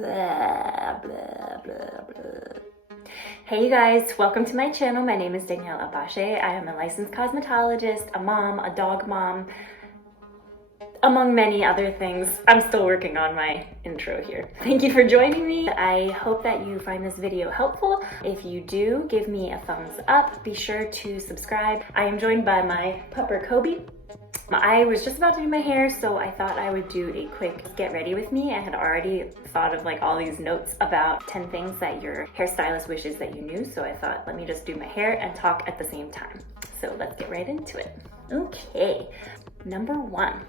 Blah, blah, blah, blah. Hey you guys, welcome to my channel. My name is Danielle Abache. I am a licensed cosmetologist, a mom, a dog mom, among many other things. I'm still working on my intro here. Thank you for joining me. I hope that you find this video helpful. If you do, give me a thumbs up. Be sure to subscribe. I am joined by my pupper Kobe. I was just about to do my hair, so I thought I would do a quick get ready with me. I had already thought of like all these notes about 10 things that your hairstylist wishes that you knew, so I thought let me just do my hair and talk at the same time. So let's get right into it. Okay, number one.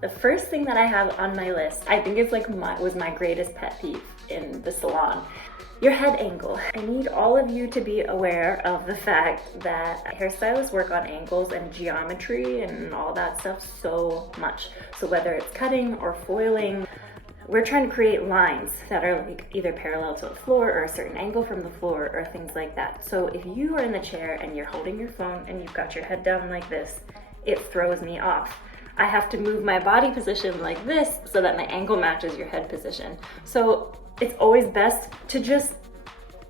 The first thing that I have on my list, I think it's like was my greatest pet peeve in the salon. Your head angle. I need all of you to be aware of the fact that hairstylists work on angles and geometry and all that stuff so much. So whether it's cutting or foiling, we're trying to create lines that are like either parallel to the floor or a certain angle from the floor or things like that. So if you are in the chair and you're holding your phone and you've got your head down like this, it throws me off. I have to move my body position like this so that my angle matches your head position. So it's always best to just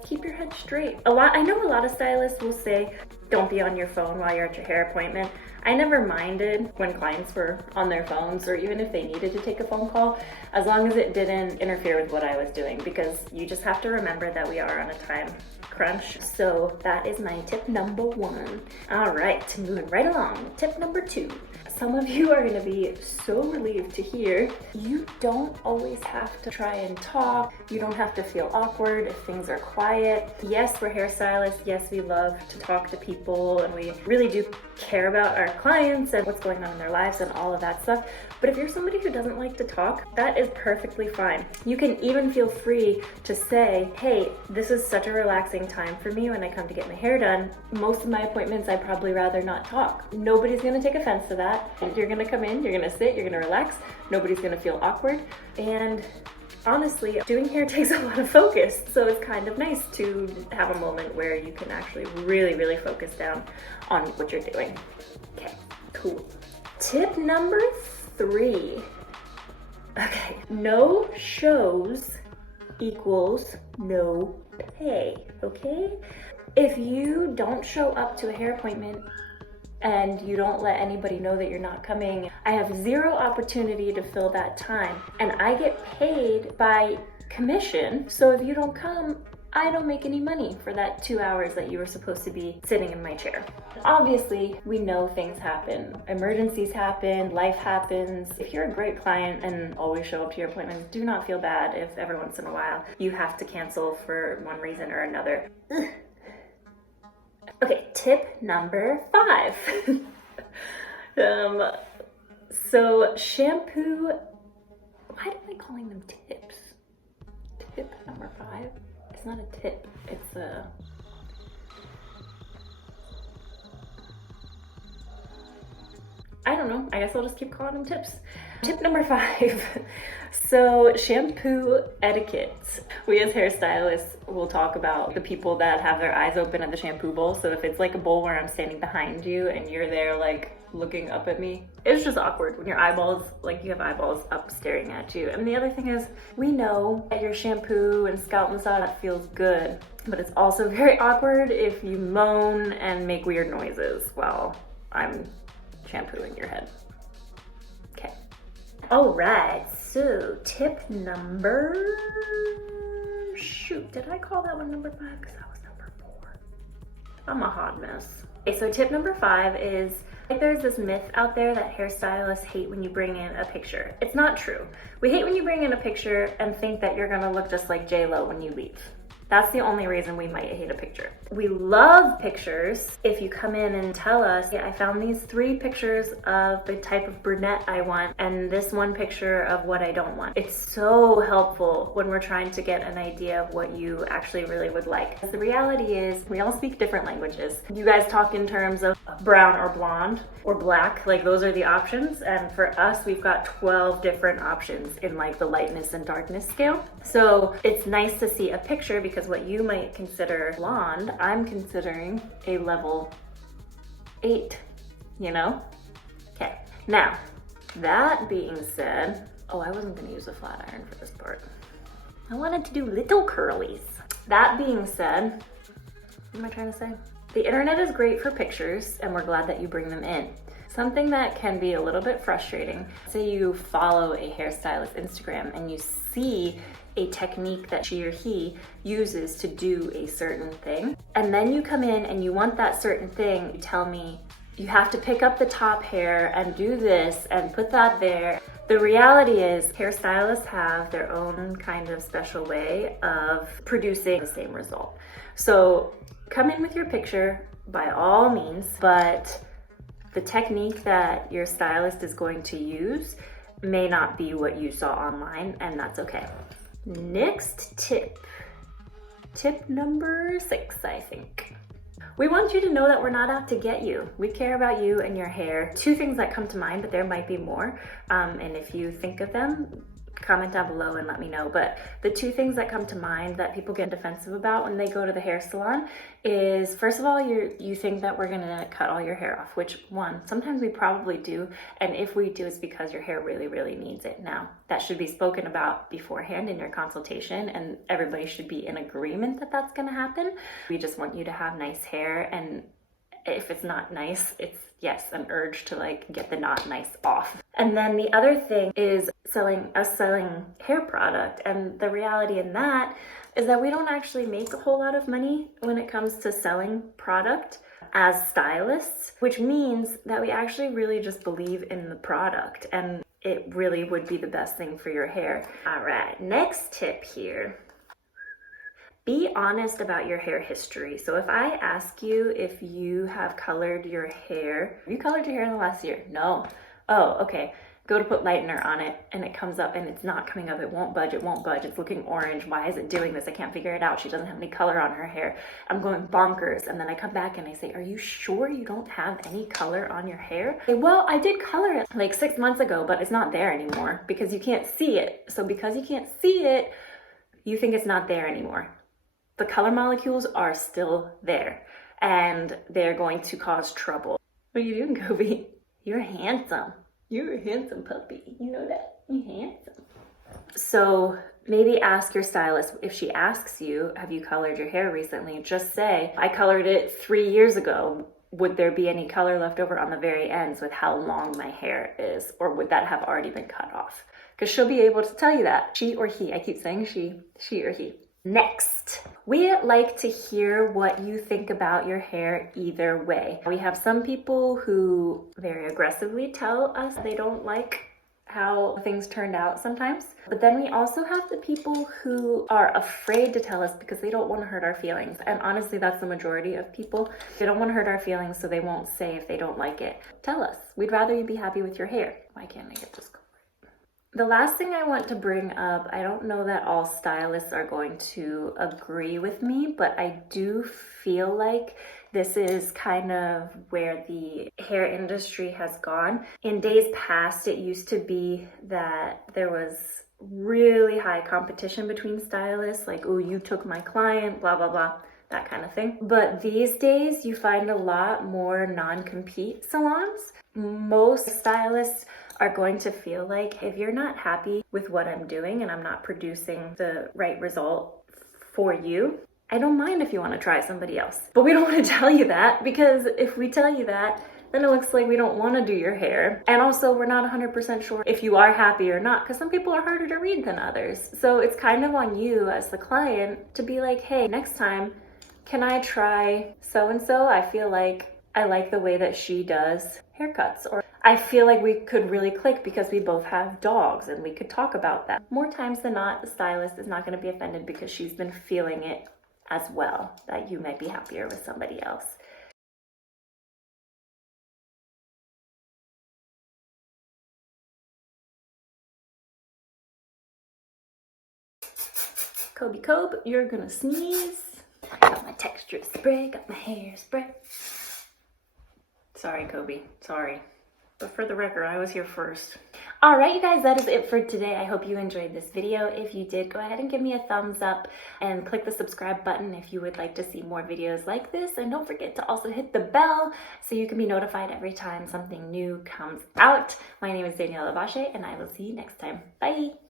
keep your head straight. I know a lot of stylists will say, don't be on your phone while you're at your hair appointment. I never minded when clients were on their phones or even if they needed to take a phone call, as long as it didn't interfere with what I was doing, because you just have to remember that we are on a time crunch. So that is my tip number one. All right, moving right along. Tip number two. Some of you are gonna be so relieved to hear you don't always have to try and talk. You don't have to feel awkward if things are quiet. Yes, we're hairstylists. Yes, we love to talk to people and we really do care about our clients and what's going on in their lives and all of that stuff. But if you're somebody who doesn't like to talk, that is perfectly fine. You can even feel free to say, hey, this is such a relaxing time for me when I come to get my hair done. Most of my appointments, I'd probably rather not talk. Nobody's gonna take offense to that. You're gonna come in, you're gonna sit, you're gonna relax. Nobody's gonna feel awkward. And honestly, doing hair takes a lot of focus. So it's kind of nice to have a moment where you can actually really, really focus down on what you're doing. Okay, cool. Tip number three. Okay, no shows equals no pay, okay? If you don't show up to a hair appointment and you don't let anybody know that you're not coming, I have zero opportunity to fill that time. And I get paid by commission. So if you don't come, I don't make any money for that 2 hours that you were supposed to be sitting in my chair. Obviously, we know things happen. Emergencies happen, life happens. If you're a great client and always show up to your appointments, do not feel bad if every once in a while you have to cancel for one reason or another. Okay, tip number 5. So shampoo, why am I calling them tips? Tip number 5? It's not a tip, it's a... I don't know, I guess I'll just keep calling them tips. Tip number 5. So shampoo etiquette. We as hairstylists will talk about the people that have their eyes open at the shampoo bowl. So if it's like a bowl where I'm standing behind you and you're there like looking up at me, it's just awkward when your eyeballs, like you have eyeballs up staring at you. And the other thing is, we know that your shampoo and scalp massage feels good, but it's also very awkward if you moan and make weird noises while I'm shampooing your head. Okay. All right, so tip number, shoot, did I call that one number 5? Because that was number 4. I'm a hot mess. Okay, so tip number 5 is, there's this myth out there that hairstylists hate when you bring in a picture. It's not true. We hate when you bring in a picture and think that you're gonna look just like J-Lo when you leave. That's the only reason we might hate a picture. We love pictures if you come in and tell us, yeah, I found these 3 pictures of the type of brunette I want and this one picture of what I don't want. It's so helpful when we're trying to get an idea of what you actually really would like. The reality is we all speak different languages. You guys talk in terms of brown or blonde or black, like those are the options. And for us, we've got 12 different options in like the lightness and darkness scale. So it's nice to see a picture because what you might consider blonde, I'm considering a level 8, you know? Okay, now, that being said, oh, I wasn't gonna use a flat iron for this part. I wanted to do little curlies. That being said, what am I trying to say? The internet is great for pictures, and we're glad that you bring them in. Something that can be a little bit frustrating, say you follow a hairstylist Instagram and you see a technique that she or he uses to do a certain thing, and then you come in and you want that certain thing, you tell me you have to pick up the top hair and do this and put that there. The reality is hairstylists have their own kind of special way of producing the same result. So come in with your picture by all means, but the technique that your stylist is going to use may not be what you saw online, and that's okay. Next tip. Tip number 6, I think. We want you to know that we're not out to get you. We care about you and your hair. 2 things that come to mind, but there might be more. And if you think of them, comment down below and let me know. But the 2 things that come to mind that people get defensive about when they go to the hair salon is, first of all, you think that we're gonna cut all your hair off, which sometimes we probably do. And if we do, it's because your hair really, really needs it. Now, that should be spoken about beforehand in your consultation, and everybody should be in agreement that that's gonna happen. We just want you to have nice hair, and if it's not nice, it's, yes, an urge to like get the not nice off. And then the other thing is selling hair product. And the reality in that is that we don't actually make a whole lot of money when it comes to selling product as stylists, which means that we actually really just believe in the product, and it really would be the best thing for your hair. All right, next tip here. Be honest about your hair history. So if I ask you if you have colored your hair, have you colored your hair in the last year? No. Oh, okay. Go to put lightener on it and it comes up and it's not coming up. It won't budge. It won't budge. It's looking orange. Why is it doing this? I can't figure it out. She doesn't have any color on her hair. I'm going bonkers. And then I come back and I say, are you sure you don't have any color on your hair? Say, well, I did color it like 6 months ago, but it's not there anymore because you can't see it. So because you can't see it, you think it's not there anymore. The color molecules are still there and they're going to cause trouble. What are you doing, Kobe? You're handsome. You're a handsome puppy. You know that? You're handsome. So maybe ask your stylist, if she asks you, have you colored your hair recently? Just say, I colored it 3 years ago. Would there be any color left over on the very ends with how long my hair is? Or would that have already been cut off? Because she'll be able to tell you that. She or he. I keep saying she or he. Next, we like to hear what you think about your hair either way. We have some people who very aggressively tell us they don't like how things turned out sometimes. But then we also have the people who are afraid to tell us because they don't want to hurt our feelings. And honestly, that's the majority of people. They don't want to hurt our feelings, so they won't say if they don't like it. Tell us. We'd rather you be happy with your hair. Why can't I get this? The last thing I want to bring up, I don't know that all stylists are going to agree with me, but I do feel like this is kind of where the hair industry has gone. In days past, it used to be that there was really high competition between stylists, like, oh, you took my client, blah, blah, blah, that kind of thing. But these days, you find a lot more non-compete salons. Most stylists are going to feel like if you're not happy with what I'm doing and I'm not producing the right result for you, I don't mind if you want to try somebody else. But we don't want to tell you that, because if we tell you that, then it looks like we don't want to do your hair. And also we're not 100% sure if you are happy or not, because some people are harder to read than others. So it's kind of on you as the client to be like, hey, next time, can I try so-and-so? I feel like I like the way that she does haircuts, or I feel like we could really click because we both have dogs and we could talk about that. More times than not, the stylist is not going to be offended because she's been feeling it as well, that you might be happier with somebody else. Kobe, you're gonna sneeze. Got my texture spray, got my hair spray. Sorry, Kobe, sorry. But for the record, I was here first. All right, you guys, that is it for today. I hope you enjoyed this video. If you did, go ahead and give me a thumbs up and click the subscribe button if you would like to see more videos like this. And don't forget to also hit the bell so you can be notified every time something new comes out. My name is Danielle Abache, and I will see you next time. Bye.